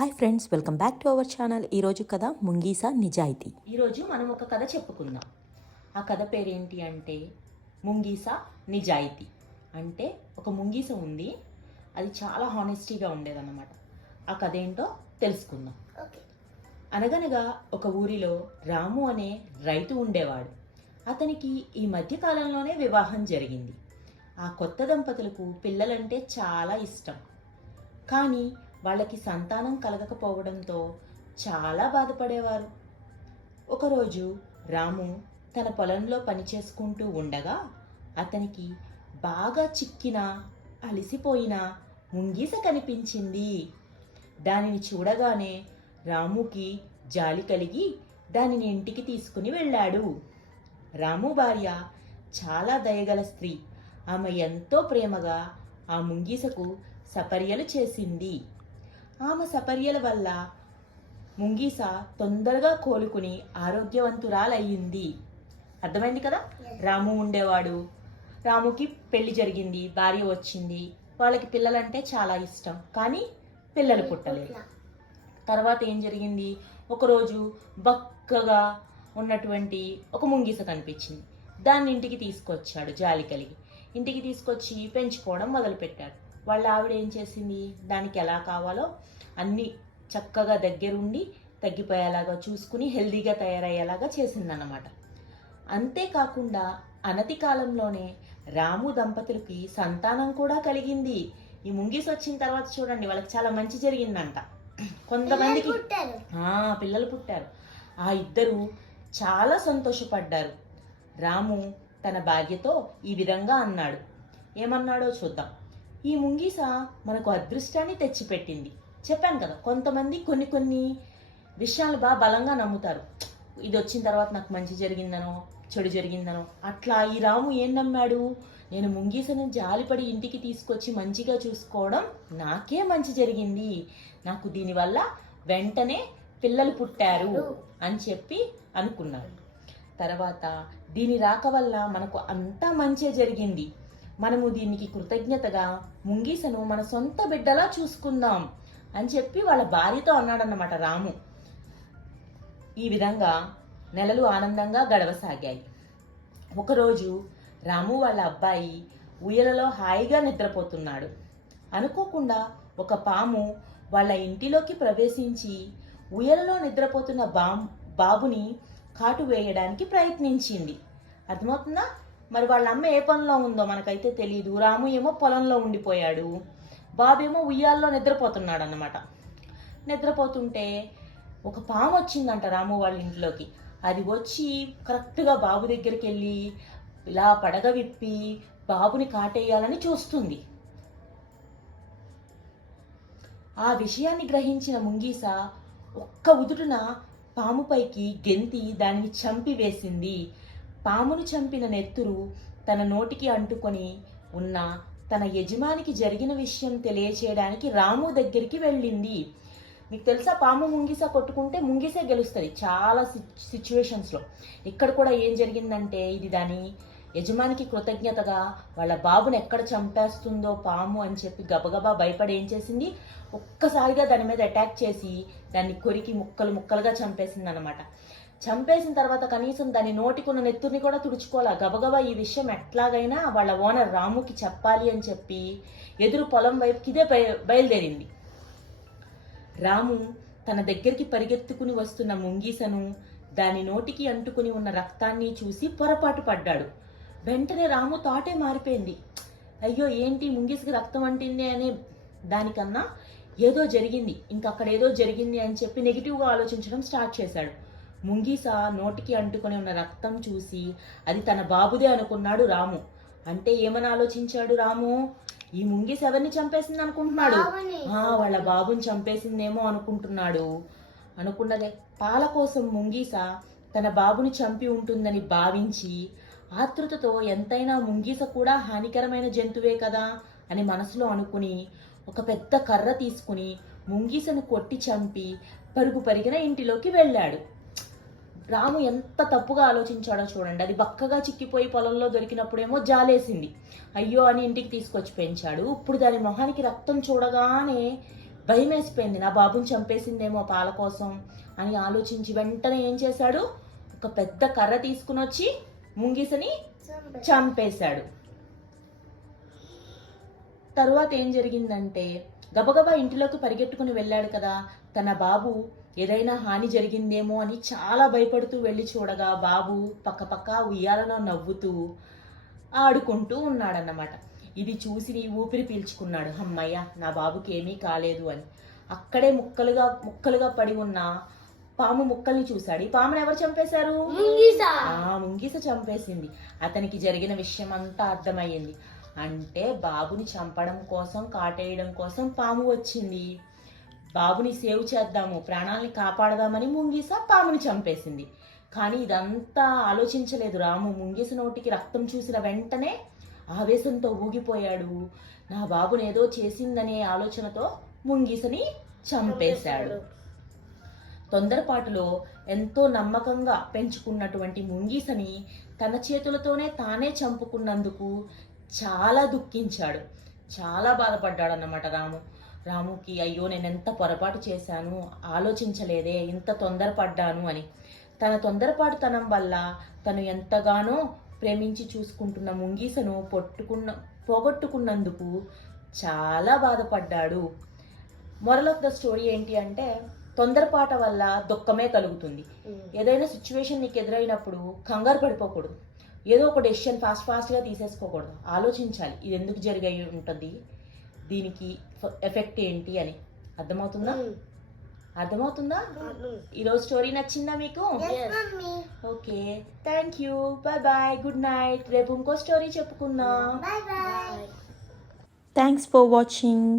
Hi friends, welcome back to our channel. ఈరోజు కథ ముంగీస నిజాయితీ. ఈరోజు మనం ఒక కథ చెప్పుకుందాం. ఆ కథ పేరేంటి అంటే ముంగీస నిజాయితీ. అంటే ఒక ముంగీస ఉంది, అది చాలా హానెస్టీగా ఉండేదన్నమాట. ఆ కథ ఏంటో తెలుసుకుందాం. అనగనగా ఒక ఊరిలో రాము అనే రైతు ఉండేవాడు. అతనికి ఈ మధ్య కాలంలోనే వివాహం జరిగింది. ఆ కొత్త దంపతులకు పిల్లలంటే చాలా ఇష్టం. కానీ వాళ్ళకి సంతానం కలగకపోవడంతో చాలా బాధపడేవారు. ఒకరోజు రాము తన పొలంలో పనిచేసుకుంటూ ఉండగా అతనికి బాగా చిక్కిన అలిసిపోయిన ముంగీస కనిపించింది. దానిని చూడగానే రాముకి జాలి కలిగి దానిని ఇంటికి తీసుకుని వెళ్ళాడు. రాము భార్య చాలా దయగల స్త్రీ. ఆమె ఎంతో ప్రేమగా ఆ ముంగీసకు సపర్యలు చేసింది. ఆమె సపర్యల వల్ల ముంగీస తొందరగా కోలుకుని ఆరోగ్యవంతురాలయ్యింది. అర్థమైంది కదా. రాము ఉండేవాడు, రాముకి పెళ్లి జరిగింది, భార్య వచ్చింది, వాళ్ళకి పిల్లలంటే చాలా ఇష్టం, కానీ పిల్లలు పుట్టలేదు. తర్వాత ఏం జరిగింది, ఒకరోజు బక్కగా ఉన్నటువంటి ఒక ముంగీస కనిపించింది. దాన్ని ఇంటికి తీసుకొచ్చాడు జాలి కలిగి. ఇంటికి తీసుకొచ్చి పెంచుకోవడం మొదలుపెట్టాడు. వాళ్ళ ఆవిడ ఏం చేసింది, దానికి ఎలా కావాలో అన్నీ చక్కగా దగ్గరుండి తగ్గిపోయేలాగా చూసుకుని హెల్దీగా తయారయ్యేలాగా చేసిందన్నమాట. అంతేకాకుండా అనతి కాలంలోనే రాము దంపతులకి సంతానం కూడా కలిగింది. ఈ ముంగీస్ వచ్చిన తర్వాత చూడండి, వాళ్ళకి చాలా మంచి జరిగిందంట. కొంతమందికి పిల్లలు పుట్టారు. ఆ ఇద్దరు చాలా సంతోషపడ్డారు. రాము తన భార్యతో ఈ విధంగా అన్నాడు. ఏమన్నాడో చూద్దాం. ఈ ముంగీస మనకు అదృష్టాన్ని తెచ్చిపెట్టింది. చెప్పాను కదా, కొంతమంది కొన్ని విషయాలు బాగా బలంగా నమ్ముతారు. ఇది వచ్చిన తర్వాత నాకు మంచి జరిగిందనో చెడు జరిగిందనో. అట్లా ఈ రాము ఏం నమ్మాడు, నేను ముంగీసను జాలిపడి ఇంటికి తీసుకొచ్చి మంచిగా చూసుకోవడం నాకే మంచి జరిగింది, నాకు దీనివల్ల వెంటనే పిల్లలు పుట్టారు అని చెప్పి అనుకున్నాడు. తర్వాత దీని రాక వల్ల మనకు అంతా మంచి జరిగింది, మనము దీనికి కృతజ్ఞతగా ముంగీసను మన సొంత బిడ్డలా చూసుకుందాం అని చెప్పి వాళ్ళ భార్యతో అన్నాడన్నమాట రాము. ఈ విధంగా నెలలు ఆనందంగా గడవసాగాయి. ఒకరోజు రాము వాళ్ళ అబ్బాయి ఉయ్యలలో హాయిగా నిద్రపోతున్నాడు. అనుకోకుండా ఒక పాము వాళ్ళ ఇంటిలోకి ప్రవేశించి ఉయ్యలలో నిద్రపోతున్న బాబుని కాటు వేయడానికి ప్రయత్నించింది. అర్థమవుతుందా. మరి వాళ్ళ అమ్మ ఏ పనిలో ఉందో మనకైతే తెలియదు. రాము ఏమో పొలంలో ఉండిపోయాడు, బాబు ఏమో ఉయ్యాల్లో నిద్రపోతున్నాడు అన్నమాట. నిద్రపోతుంటే ఒక పాము వచ్చిందంట రాము వాళ్ళ ఇంట్లోకి. అది వచ్చి కరెక్ట్గా బాబు దగ్గరికి వెళ్ళి ఇలా పడగ విప్పి బాబుని కాటేయాలని చూస్తుంది. ఆ విషయాన్ని గ్రహించిన ముంగీస ఒక్క ఉదుటున పాముపైకి గెంతి దానిని చంపివేసింది. పామును చంపిన నెత్తురు తన నోటికి అంటుకొని ఉన్న తన యజమానికి జరిగిన విషయం తెలియచేయడానికి రాము దగ్గరికి వెళ్ళింది. మీకు తెలుసా, పాము ముంగీస కొట్టుకుంటే ముంగీసే గెలుస్తుంది చాలా సిచ్యువేషన్స్లో. ఇక్కడ కూడా ఏం జరిగిందంటే, ఇది దాని యజమానికి కృతజ్ఞతగా వాళ్ళ బాబుని ఎక్కడ చంపేస్తుందో పాము అని చెప్పి గబగబా భయపడి ఏం చేసింది, ఒక్కసారిగా దాని మీద అటాక్ చేసి దాన్ని కొరికి ముక్కలుగా చంపేసింది అనమాట. చంపేసిన తర్వాత కనీసం దాని నోటికున్న నెత్తుర్ని కూడా తుడుచుకోవాలా. గబగబా ఈ విషయం ఎట్లాగైనా వాళ్ళ ఓనర్ రాముకి చెప్పాలి అని చెప్పి ఎదురు పొలం వైపుకి ఇదే బయలుదేరింది. రాము తన దగ్గరికి పరిగెత్తుకుని వస్తున్న ముంగీసను, దాని నోటికి అంటుకుని ఉన్న రక్తాన్ని చూసి పొరపాటు పడ్డాడు. వెంటనే రాము తాటే మారిపోయింది. అయ్యో ఏంటి ముంగీసకి రక్తం అంటింది అనే దానికన్నా ఏదో జరిగింది, ఇంకక్కడ ఏదో జరిగింది అని చెప్పి నెగిటివ్గా ఆలోచించడం స్టార్ట్ చేశాడు. ముంగీస నోటికి అంటుకొని ఉన్న రక్తం చూసి అది తన బాబుదే అనుకున్నాడు రాము. అంటే ఏమని ఆలోచించాడు రాము, ఈ ముంగీస ఎవరిని చంపేసింది అనుకుంటున్నాడు, వాళ్ళ బాబుని చంపేసిందేమో అనుకుంటున్నాడు. అనుకున్నదే పాల కోసం ముంగీస తన బాబుని చంపి ఉంటుందని భావించి ఆతృతతో ఎంతైనా ముంగీస కూడా హానికరమైన జంతువే కదా అని మనసులో అనుకుని ఒక పెద్ద కర్ర తీసుకుని ముంగీసను కొట్టి చంపి పరిగిన ఇంటిలోకి వెళ్ళాడు. రాము ఎంత తప్పుగా ఆలోచించాడో చూడండి. అది బక్కగా చిక్కిపోయి పొలంలో దొరికినప్పుడేమో జాలేసింది, అయ్యో అని ఇంటికి తీసుకొచ్చి పెంచాడు. ఇప్పుడు దాని మొహానికి రక్తం చూడగానే భయం వేసిపోయింది, నా బాబుని చంపేసిందేమో పాల కోసం అని ఆలోచించి వెంటనే ఏం చేశాడు, ఒక పెద్ద కర్ర తీసుకుని వచ్చి ముంగిసని చంపేశాడు. తరువాత ఏం జరిగిందంటే గబగబా ఇంటిలోకి పరిగెట్టుకుని వెళ్ళాడు కదా, తన బాబు ఏదైనా హాని జరిగిందేమో అని చాలా భయపడుతూ వెళ్ళి చూడగా బాబు పక్కపక్క ఉయ్యాలలో నవ్వుతూ ఆడుకుంటూ ఉన్నాడన్నమాట. ఇది చూసి ఊపిరి పీల్చుకున్నాడు, అమ్మయ్య నా బాబుకి ఏమీ కాలేదు అని. అక్కడే ముక్కలుగా పడి ఉన్న పాము ముక్కల్ని చూశాడు. ఈ పామును ఎవరు చంపేశారు? ముంగీస చంపేసింది. అతనికి జరిగిన విషయం అంతా అర్థమయ్యింది. అంటే బాబుని చంపడం కోసం, కాటేయడం కోసం పాము వచ్చింది. బాబుని సేవ్ చేద్దాము, ప్రాణాలని కాపాడదామని ముంగీస పాముని చంపేసింది. కానీ ఇదంతా ఆలోచించలేదు రాము. ముంగీస నోటికి రక్తం చూసిన వెంటనే ఆవేశంతో ఊగిపోయాడు. నా బాబుని ఏదో చేసిందనే ఆలోచనతో ముంగీసని చంపేశాడు. తొందరపాటులో ఎంతో నమ్మకంగా పెంచుకున్నటువంటి ముంగీసని తన చేతులతోనే తానే చంపుకున్నందుకు చాలా దుఃఖించాడు, చాలా బాధపడ్డాడు అన్నమాట రాముకి. అయ్యో నేను ఎంత పొరపాటు చేశాను, ఆలోచించలేదే, ఇంత తొందరపడ్డాను అని. తన తొందరపాటుతనం వల్ల తను ఎంతగానో ప్రేమించి చూసుకుంటున్న ముంగీసను పోగొట్టుకున్నందుకు చాలా బాధపడ్డాడు. మొరల్ ఆఫ్ ద స్టోరీ ఏంటి అంటే తొందరపాటు వల్ల దుఃఖమే కలుగుతుంది. ఏదైనా సిచ్యువేషన్ నీకు ఎదురైనప్పుడు కంగారు పడిపోకూడదు, ఏదో ఒక డెసిషన్ ఫాస్ట్గా తీసేసుకోకూడదు. ఆలోచించాలి, ఇది ఎందుకు జరిగి ఉంటుంది, దీనికి ఎఫెక్ట్ ఏంటి అని. అర్థమవుతుందా? ఈరోజు స్టోరీ నచ్చిందా మీకు? Okay, thank you, bye bye, good night. రేపు ఇంకో స్టోరీ చెప్పుకుందాం. Thanks for watching.